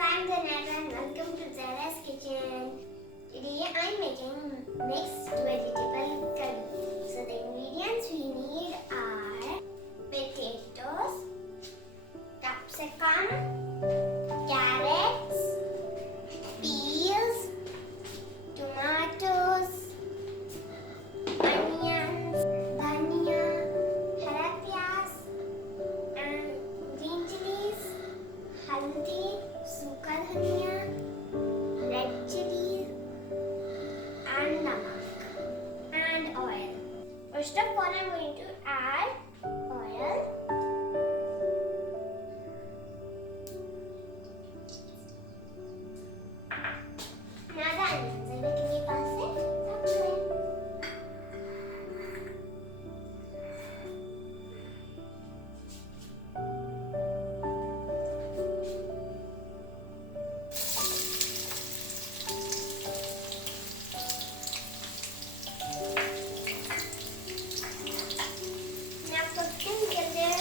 I'm Zanetta and welcome to Zara's Kitchen. Today I'm making mixed vegetable curry. So the ingredients we need are potatoes, capsicum, carrots, peas, tomatoes, onions, dhania, hara pyaz, and green chilies, haldi, सूखा धनिया, red chilies, and namak, and oil. First of all, I'm going to add oil. Now the onions, I will give pass it.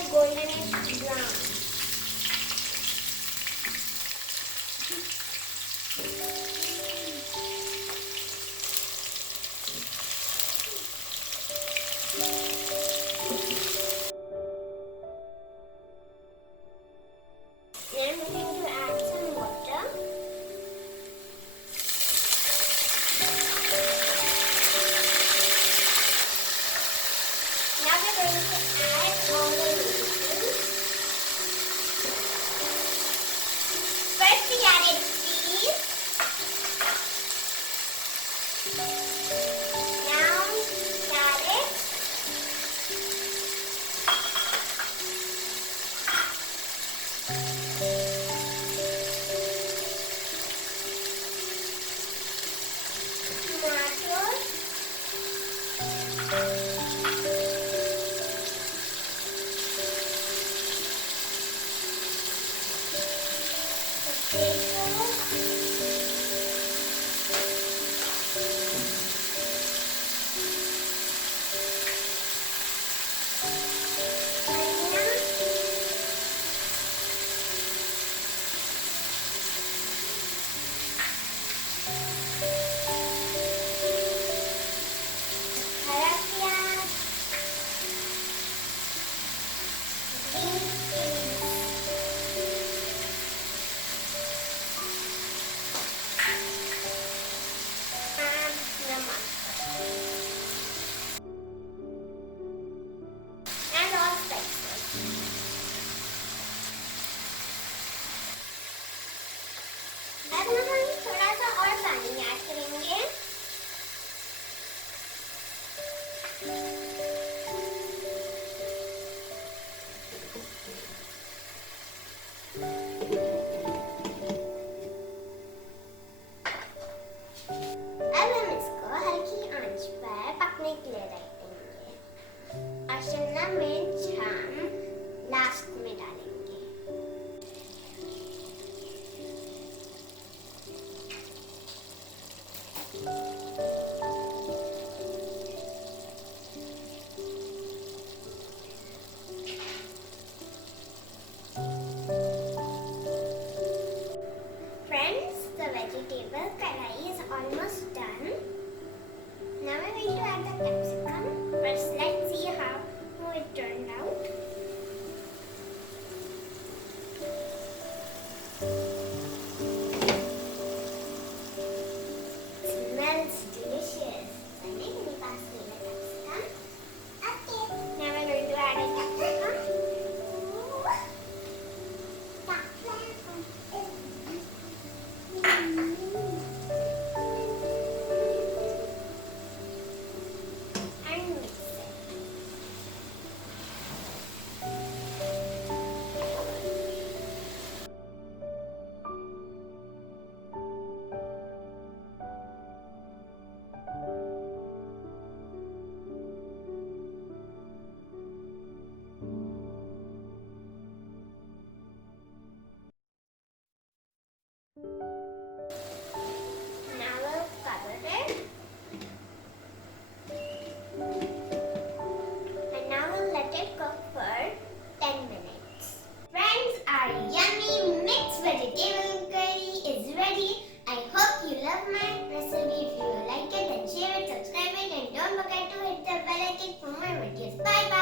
Golden brown. Then I'm going to add some water. Now we're going to add all the vegetables. First we added peas. Now carrots. Tomatoes. अब हम थोड़ा सा और पानी add करेंगे। अब हम इसको हल्की आंच पर पकने के लिए रख देंगे और शिमला मिर्च हम लास्ट में डालेंगे। you love my recipe. If you like it, then share it, subscribe it, and don't forget to hit the bell icon for more videos. Bye bye.